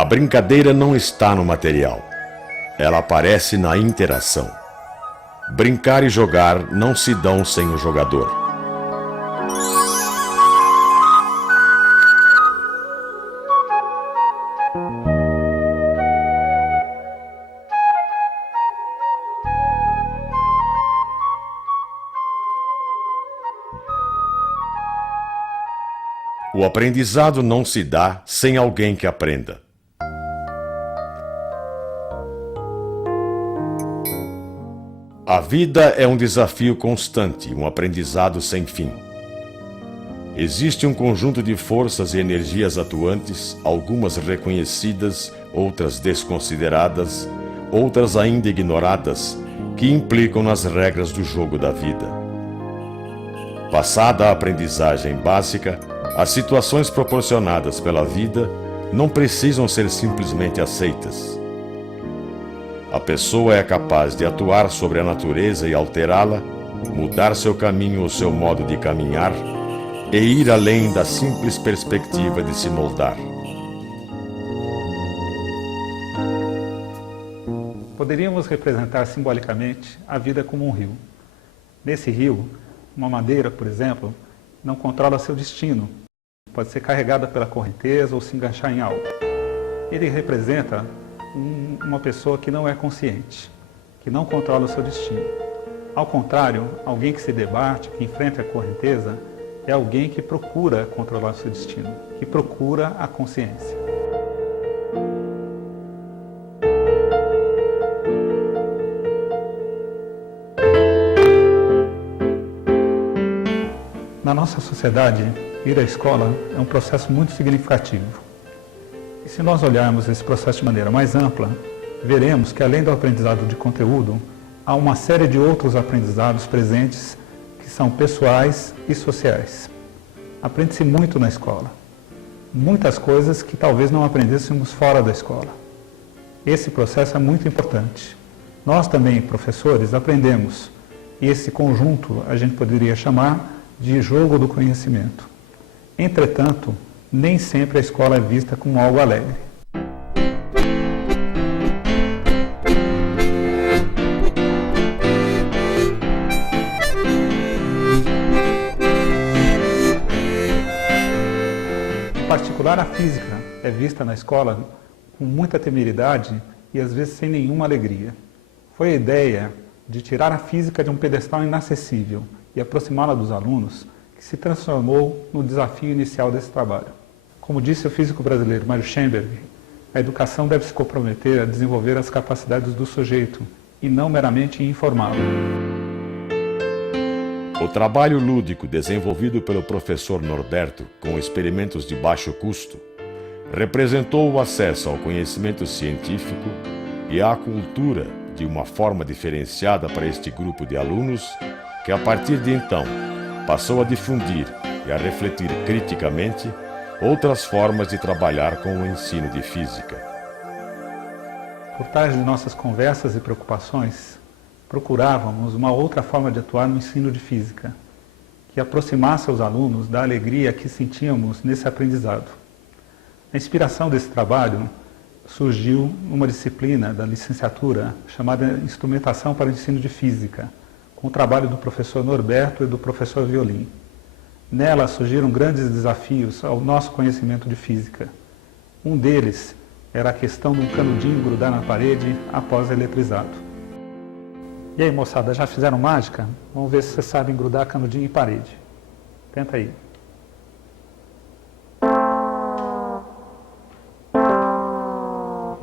A brincadeira não está no material, ela aparece na interação. Brincar e jogar não se dão sem o jogador. O aprendizado não se dá sem alguém que aprenda. A vida é um desafio constante, um aprendizado sem fim. Existe um conjunto de forças e energias atuantes, algumas reconhecidas, outras desconsideradas, outras ainda ignoradas, que implicam nas regras do jogo da vida. Passada a aprendizagem básica, as situações proporcionadas pela vida não precisam ser simplesmente aceitas. A pessoa é capaz de atuar sobre a natureza e alterá-la, mudar seu caminho ou seu modo de caminhar e ir além da simples perspectiva de se moldar. Poderíamos representar simbolicamente a vida como um rio. Nesse rio, uma madeira, por exemplo, não controla seu destino. Pode ser carregada pela correnteza ou se enganchar em algo. Ele representa uma pessoa que não é consciente, que não controla o seu destino. Ao contrário, alguém que se debate, que enfrenta a correnteza, é alguém que procura controlar o seu destino, que procura a consciência. Na nossa sociedade, ir à escola é um processo muito significativo. E se nós olharmos esse processo de maneira mais ampla, veremos que além do aprendizado de conteúdo, há uma série de outros aprendizados presentes que são pessoais e sociais. Aprende-se muito na escola. Muitas coisas que talvez não aprendêssemos fora da escola. Esse processo é muito importante. Nós também, professores, aprendemos. E esse conjunto a gente poderia chamar de jogo do conhecimento. Entretanto, nem sempre a escola é vista como algo alegre. Em particular, a física é vista na escola com muita temeridade e às vezes sem nenhuma alegria. Foi a ideia de tirar a física de um pedestal inacessível e aproximá-la dos alunos que se transformou no desafio inicial desse trabalho. Como disse o físico brasileiro Mário Schoenberg, a educação deve se comprometer a desenvolver as capacidades do sujeito e não meramente informá-lo. O trabalho lúdico desenvolvido pelo professor Norberto com experimentos de baixo custo representou o acesso ao conhecimento científico e à cultura de uma forma diferenciada para este grupo de alunos que, a partir de então, passou a difundir e a refletir criticamente outras formas de trabalhar com o ensino de física. Por trás de nossas conversas e preocupações, procurávamos uma outra forma de atuar no ensino de física, que aproximasse os alunos da alegria que sentíamos nesse aprendizado. A inspiração desse trabalho surgiu numa disciplina da licenciatura chamada Instrumentação para o Ensino de Física, com o trabalho do professor Norberto e do professor Violim. Nela surgiram grandes desafios ao nosso conhecimento de física. Um deles era a questão de um canudinho grudar na parede após eletrizado. E aí, moçada, já fizeram mágica? Vamos ver se vocês sabem grudar canudinho em parede. Tenta aí.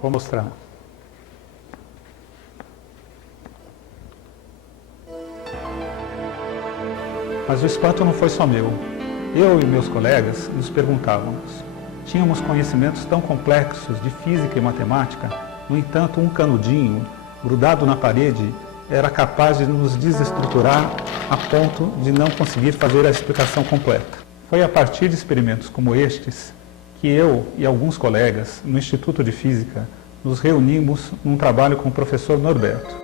Vou mostrar. Mas o espanto não foi só meu. Eu e meus colegas nos perguntávamos. Tínhamos conhecimentos tão complexos de física e matemática, no entanto, um canudinho, grudado na parede, era capaz de nos desestruturar a ponto de não conseguir fazer a explicação completa. Foi a partir de experimentos como estes que eu e alguns colegas, no Instituto de Física, nos reunimos num trabalho com o professor Norberto.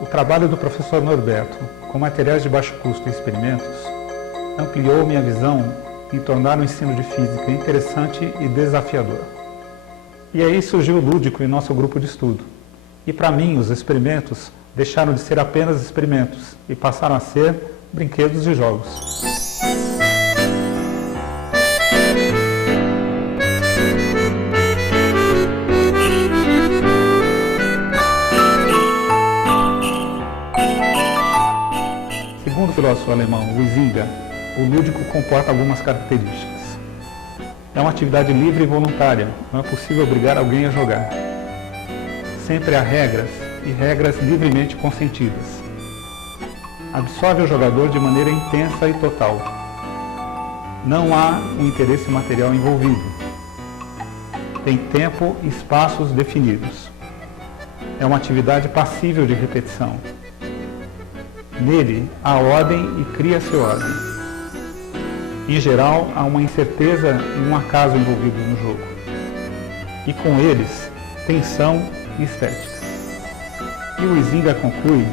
O trabalho do professor Norberto, com materiais de baixo custo e experimentos, ampliou minha visão em tornar o ensino de física interessante e desafiador. E aí surgiu o lúdico em nosso grupo de estudo. E para mim, os experimentos deixaram de ser apenas experimentos e passaram a ser brinquedos e jogos. Segundo o filósofo alemão Huizinga, o lúdico comporta algumas características. É uma atividade livre e voluntária, não é possível obrigar alguém a jogar. Sempre há regras, e regras livremente consentidas. Absorve o jogador de maneira intensa e total. Não há um interesse material envolvido. Tem tempo e espaços definidos. É uma atividade passível de repetição. Nele, há ordem e cria-se ordem. Em geral, há uma incerteza e um acaso envolvido no jogo. E com eles, tensão e estética. E o Huizinga conclui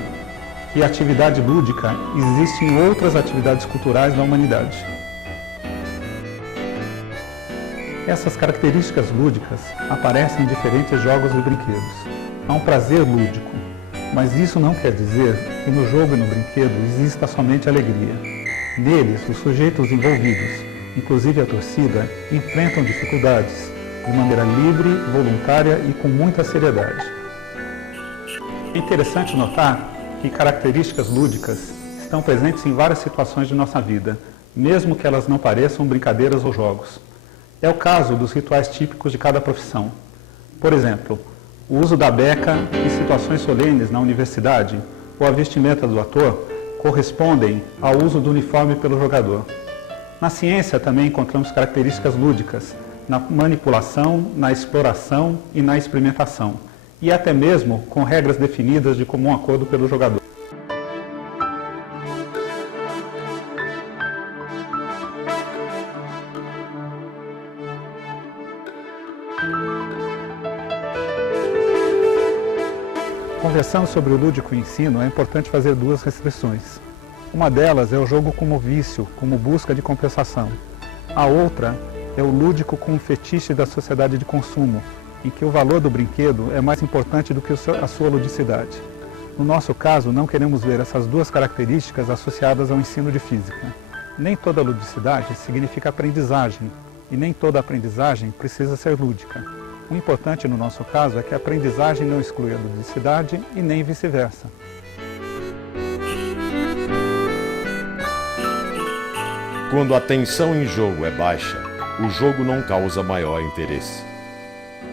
que a atividade lúdica existe em outras atividades culturais da humanidade. Essas características lúdicas aparecem em diferentes jogos e brinquedos. Há um prazer lúdico, mas isso não quer dizer que no jogo e no brinquedo exista somente alegria. Neles, os sujeitos envolvidos, inclusive a torcida, enfrentam dificuldades de maneira livre, voluntária e com muita seriedade. É interessante notar que características lúdicas estão presentes em várias situações de nossa vida, mesmo que elas não pareçam brincadeiras ou jogos. É o caso dos rituais típicos de cada profissão. Por exemplo, o uso da beca em situações solenes na universidade ou a vestimenta do ator correspondem ao uso do uniforme pelo jogador. Na ciência também encontramos características lúdicas, na manipulação, na exploração e na experimentação, e até mesmo com regras definidas de comum acordo pelo jogador. Conversando sobre o lúdico ensino, é importante fazer duas restrições. Uma delas é o jogo como vício, como busca de compensação. A outra é o lúdico como fetiche da sociedade de consumo, em que o valor do brinquedo é mais importante do que a sua ludicidade. No nosso caso, não queremos ver essas duas características associadas ao ensino de física. Nem toda ludicidade significa aprendizagem, e nem toda aprendizagem precisa ser lúdica. O importante no nosso caso é que a aprendizagem não exclui a ludicidade e nem vice-versa. Quando a tensão em jogo é baixa, o jogo não causa maior interesse.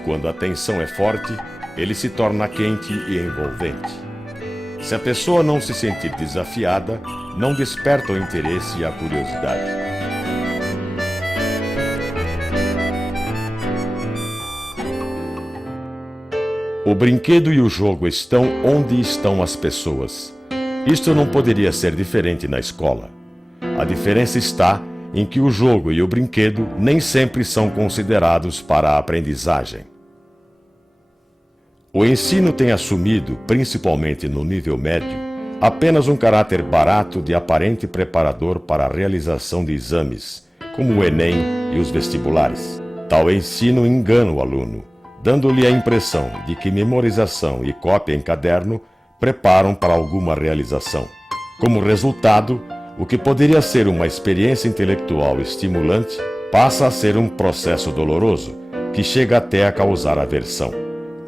Quando a tensão é forte, ele se torna quente e envolvente. Se a pessoa não se sentir desafiada, não desperta o interesse e a curiosidade. O brinquedo e o jogo estão onde estão as pessoas. Isto não poderia ser diferente na escola. A diferença está em que o jogo e o brinquedo nem sempre são considerados para a aprendizagem. O ensino tem assumido, principalmente no nível médio, apenas um caráter barato de aparente preparador para a realização de exames, como o Enem e os vestibulares. Tal ensino engana o aluno, dando-lhe a impressão de que memorização e cópia em caderno preparam para alguma realização. Como resultado, o que poderia ser uma experiência intelectual estimulante passa a ser um processo doloroso, que chega até a causar aversão.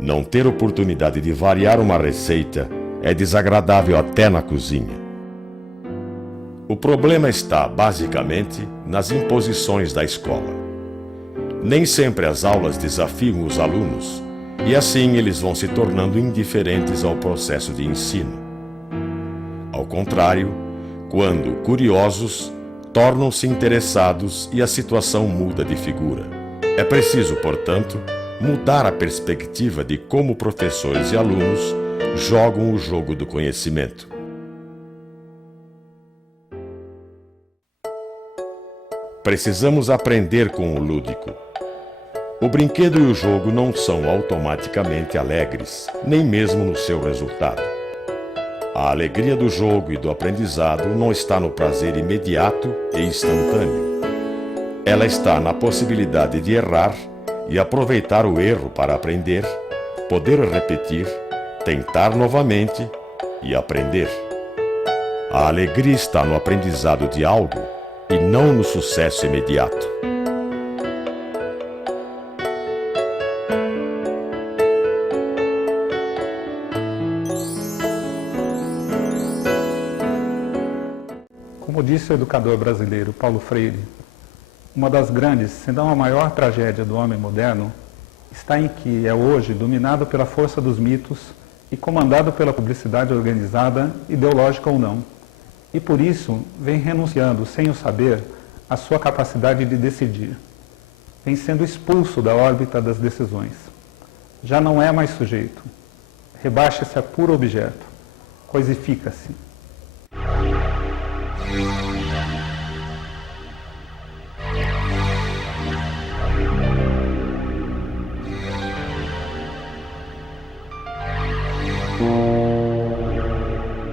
Não ter oportunidade de variar uma receita é desagradável até na cozinha. O problema está, basicamente, nas imposições da escola. Nem sempre as aulas desafiam os alunos, e assim eles vão se tornando indiferentes ao processo de ensino. Ao contrário, Quando curiosos, tornam-se interessados e a situação muda de figura. É preciso, portanto, mudar a perspectiva de como professores e alunos jogam o jogo do conhecimento. Precisamos aprender com o lúdico. O brinquedo e o jogo não são automaticamente alegres, nem mesmo no seu resultado. A alegria do jogo e do aprendizado não está no prazer imediato e instantâneo. Ela está na possibilidade de errar e aproveitar o erro para aprender, poder repetir, tentar novamente e aprender. A alegria está no aprendizado de algo e não no sucesso imediato. Como disse o educador brasileiro Paulo Freire, uma das grandes, se não a maior tragédia do homem moderno está em que é hoje dominado pela força dos mitos e comandado pela publicidade organizada, ideológica ou não. E por isso vem renunciando, sem o saber, à sua capacidade de decidir. Vem sendo expulso da órbita das decisões. Já não é mais sujeito. Rebaixa-se a puro objeto. Coisifica-se.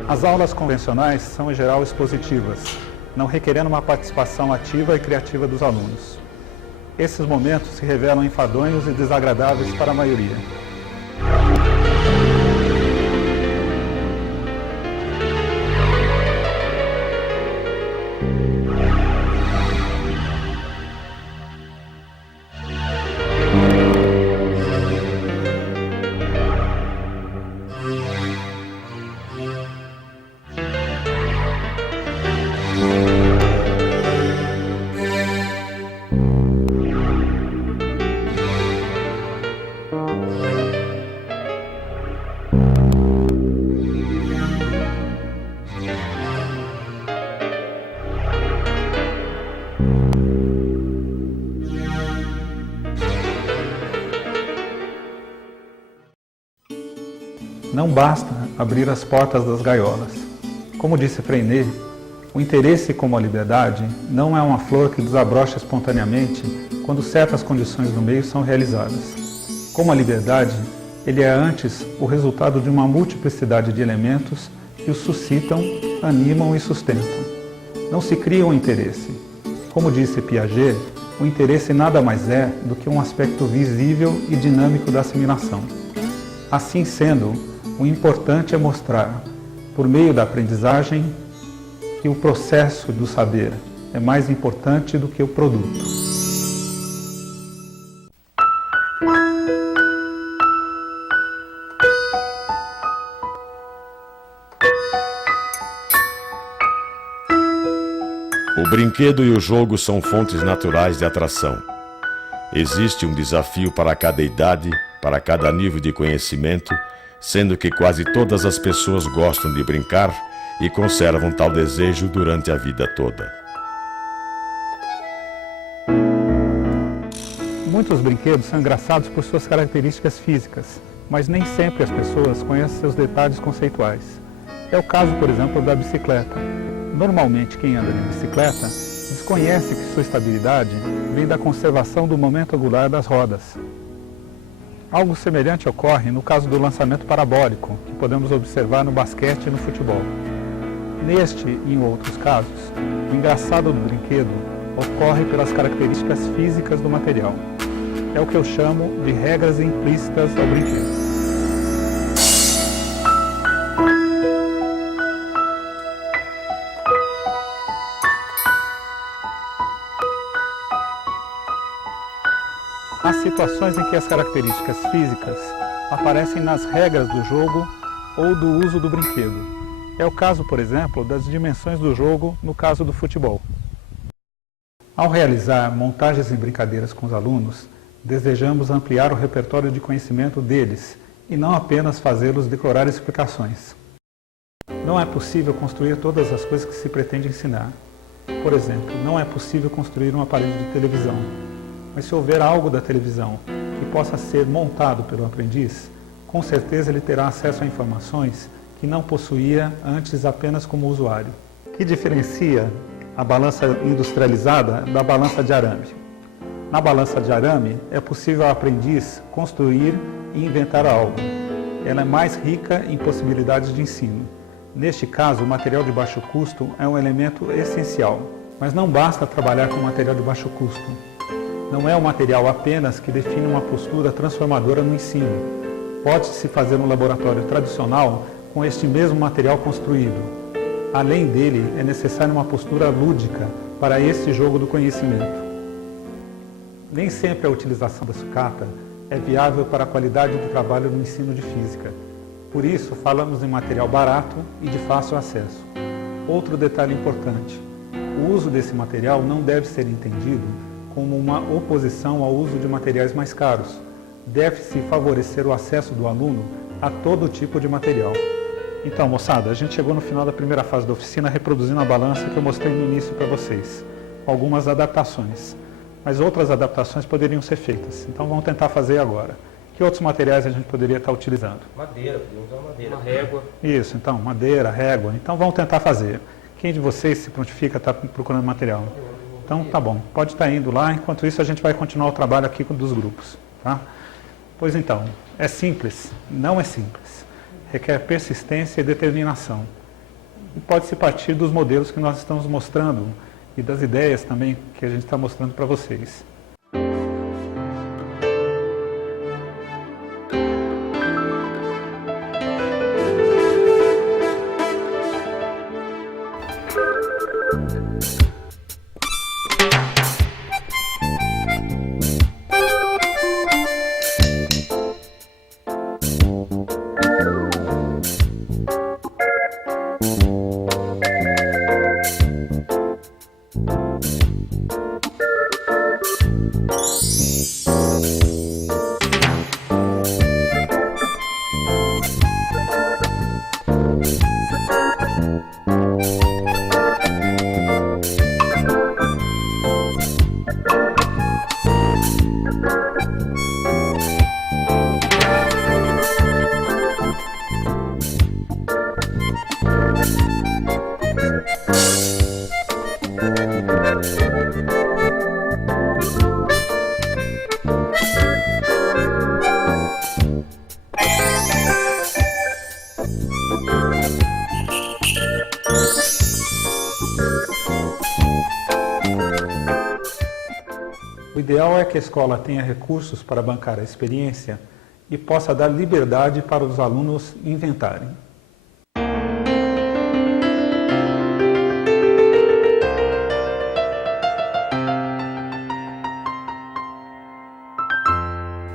As aulas convencionais são, em geral, expositivas, não requerendo uma participação ativa e criativa dos alunos. Esses momentos se revelam enfadonhos e desagradáveis para a maioria. Não basta abrir as portas das gaiolas. Como disse Freinet, o interesse como a liberdade não é uma flor que desabrocha espontaneamente quando certas condições do meio são realizadas. Como a liberdade, ele é antes o resultado de uma multiplicidade de elementos que o suscitam, animam e sustentam. Não se cria um interesse. Como disse Piaget, o interesse nada mais é do que um aspecto visível e dinâmico da assimilação. Assim sendo, o importante é mostrar, por meio da aprendizagem, que o processo do saber é mais importante do que o produto. O brinquedo e o jogo são fontes naturais de atração. Existe um desafio para cada idade, para cada nível de conhecimento, sendo que quase todas as pessoas gostam de brincar e conservam tal desejo durante a vida toda. Muitos brinquedos são engraçados por suas características físicas, mas nem sempre as pessoas conhecem seus detalhes conceituais. É o caso, por exemplo, da bicicleta. Normalmente, quem anda de bicicleta desconhece que sua estabilidade vem da conservação do momento angular das rodas. Algo semelhante ocorre no caso do lançamento parabólico, que podemos observar no basquete e no futebol. Neste e em outros casos, o engraçado do brinquedo ocorre pelas características físicas do material. É o que eu chamo de regras implícitas ao brinquedo. Há situações em que as características físicas aparecem nas regras do jogo ou do uso do brinquedo. É o caso, por exemplo, das dimensões do jogo no caso do futebol. Ao realizar montagens e brincadeiras com os alunos, desejamos ampliar o repertório de conhecimento deles e não apenas fazê-los decorar explicações. Não é possível construir todas as coisas que se pretende ensinar. Por exemplo, não é possível construir um aparelho de televisão. Mas se houver algo da televisão que possa ser montado pelo aprendiz, com certeza ele terá acesso a informações que não possuía antes apenas como usuário. O que diferencia a balança industrializada da balança de arame? Na balança de arame é possível ao aprendiz construir e inventar algo. Ela é mais rica em possibilidades de ensino. Neste caso, o material de baixo custo é um elemento essencial. Mas não basta trabalhar com material de baixo custo. Não é o material apenas que define uma postura transformadora no ensino. Pode-se fazer um laboratório tradicional com este mesmo material construído. Além dele, é necessária uma postura lúdica para esse jogo do conhecimento. Nem sempre a utilização da sucata é viável para a qualidade do trabalho no ensino de física. Por isso, falamos em material barato e de fácil acesso. Outro detalhe importante: o uso desse material não deve ser entendido como uma oposição ao uso de materiais mais caros. Deve-se favorecer o acesso do aluno a todo tipo de material. Então, moçada, a gente chegou no final da primeira fase da oficina reproduzindo a balança que eu mostrei no início para vocês. Algumas adaptações, mas outras adaptações poderiam ser feitas. Então, vamos tentar fazer agora. Que outros materiais a gente poderia estar utilizando? Madeira, podemos usar madeira. Uma régua. Isso, então, madeira, régua. Então, vamos tentar fazer. Quem de vocês se prontifica, está procurando material? Então, tá bom. Pode estar indo lá. Enquanto isso, a gente vai continuar o trabalho aqui dos grupos. Tá? Pois então, é simples? Não é simples. Requer persistência e determinação. E pode-se partir dos modelos que nós estamos mostrando e das ideias também que a gente está mostrando para vocês. O ideal é que a escola tenha recursos para bancar a experiência e possa dar liberdade para os alunos inventarem.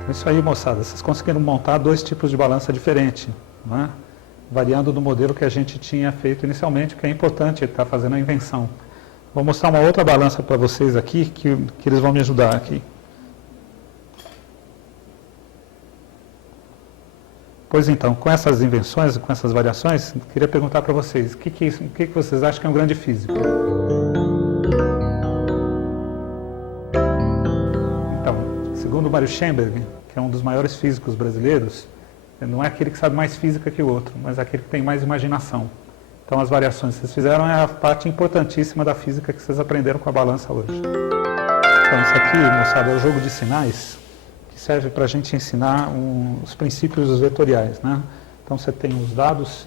É isso aí, moçada. Vocês conseguiram montar dois tipos de balança diferentes, não é? Variando do modelo que a gente tinha feito inicialmente, que é importante estar fazendo a invenção. Vou mostrar uma outra balança para vocês aqui, que eles vão me ajudar aqui. Pois então, com essas invenções, com essas variações, queria perguntar para vocês, o que vocês acham que é um grande físico? Então, segundo Mário Schoenberg, que é um dos maiores físicos brasileiros, não é aquele que sabe mais física que o outro, mas é aquele que tem mais imaginação. Então, as variações que vocês fizeram é a parte importantíssima da física que vocês aprenderam com a balança hoje. Então, isso aqui, moçada, é o jogo de sinais, que serve para a gente ensinar os princípios vetoriais, né? Então, você tem os dados,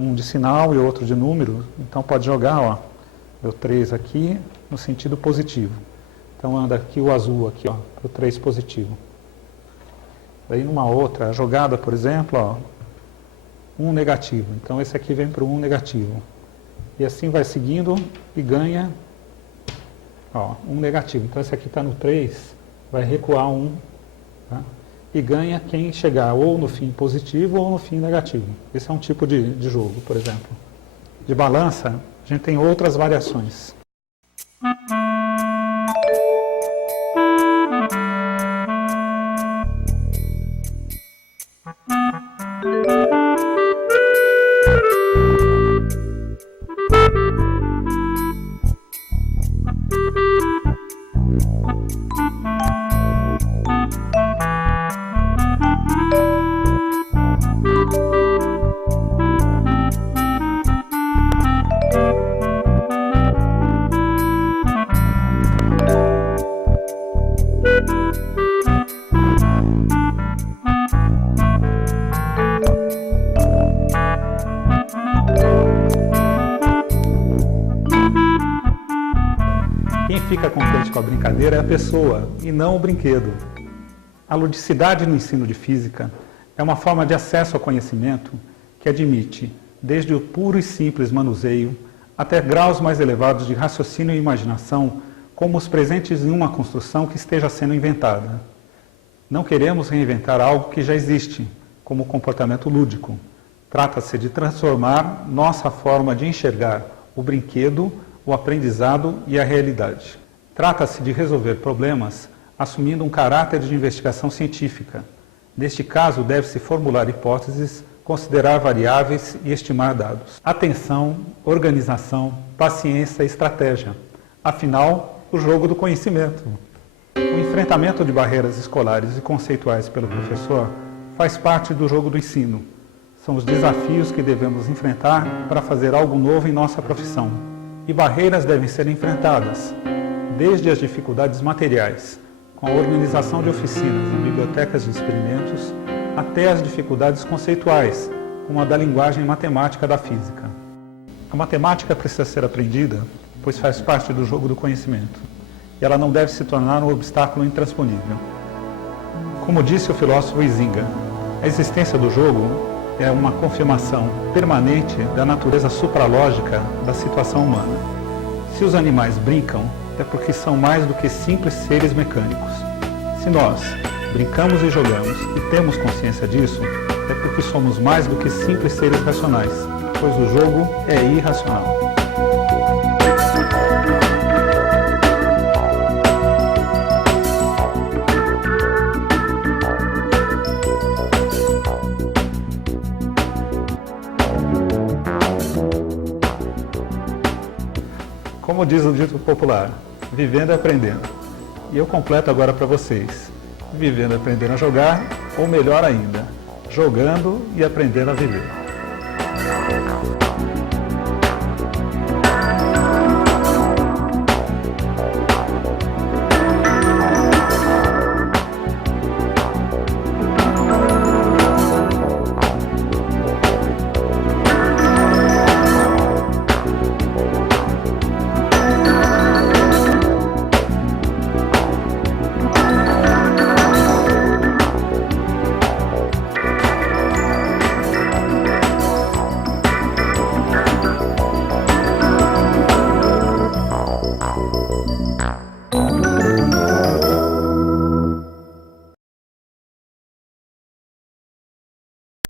um de sinal e outro de número. Então, pode jogar, ó, deu 3 aqui, no sentido positivo. Então, anda aqui o azul, aqui, ó, o 3 positivo. Daí, numa outra jogada, por exemplo, ó, 1 negativo. Então, esse aqui vem para o 1 negativo. E assim vai seguindo e ganha, ó, 1 negativo. Então, esse aqui está no 3, vai recuar 1, tá? E ganha quem chegar ou no fim positivo ou no fim negativo. Esse é um tipo de jogo, por exemplo. De balança, a gente tem outras variações. fica contente com a brincadeira é a pessoa e não o brinquedo. A ludicidade no ensino de física é uma forma de acesso ao conhecimento que admite, desde o puro e simples manuseio até graus mais elevados de raciocínio e imaginação, como os presentes em uma construção que esteja sendo inventada. Não queremos reinventar algo que já existe, como o comportamento lúdico. Trata-se de transformar nossa forma de enxergar o brinquedo, o aprendizado e a realidade. Trata-se de resolver problemas assumindo um caráter de investigação científica. Neste caso, deve-se formular hipóteses, considerar variáveis e estimar dados. Atenção, organização, paciência e estratégia. Afinal, o jogo do conhecimento. O enfrentamento de barreiras escolares e conceituais pelo professor faz parte do jogo do ensino. São os desafios que devemos enfrentar para fazer algo novo em nossa profissão. E barreiras devem ser enfrentadas, desde as dificuldades materiais, com a organização de oficinas e bibliotecas de experimentos, até as dificuldades conceituais, como a da linguagem matemática da física. A matemática precisa ser aprendida, pois faz parte do jogo do conhecimento, e ela não deve se tornar um obstáculo intransponível. Como disse o filósofo Huizinga, a existência do jogo é uma confirmação permanente da natureza supralógica da situação humana. Se os animais brincam, é porque são mais do que simples seres mecânicos. Se nós brincamos e jogamos e temos consciência disso, é porque somos mais do que simples seres racionais, pois o jogo é irracional. Como diz o dito popular, vivendo e aprendendo. E eu completo agora para vocês. Vivendo e aprendendo a jogar, ou melhor ainda, jogando e aprendendo a viver.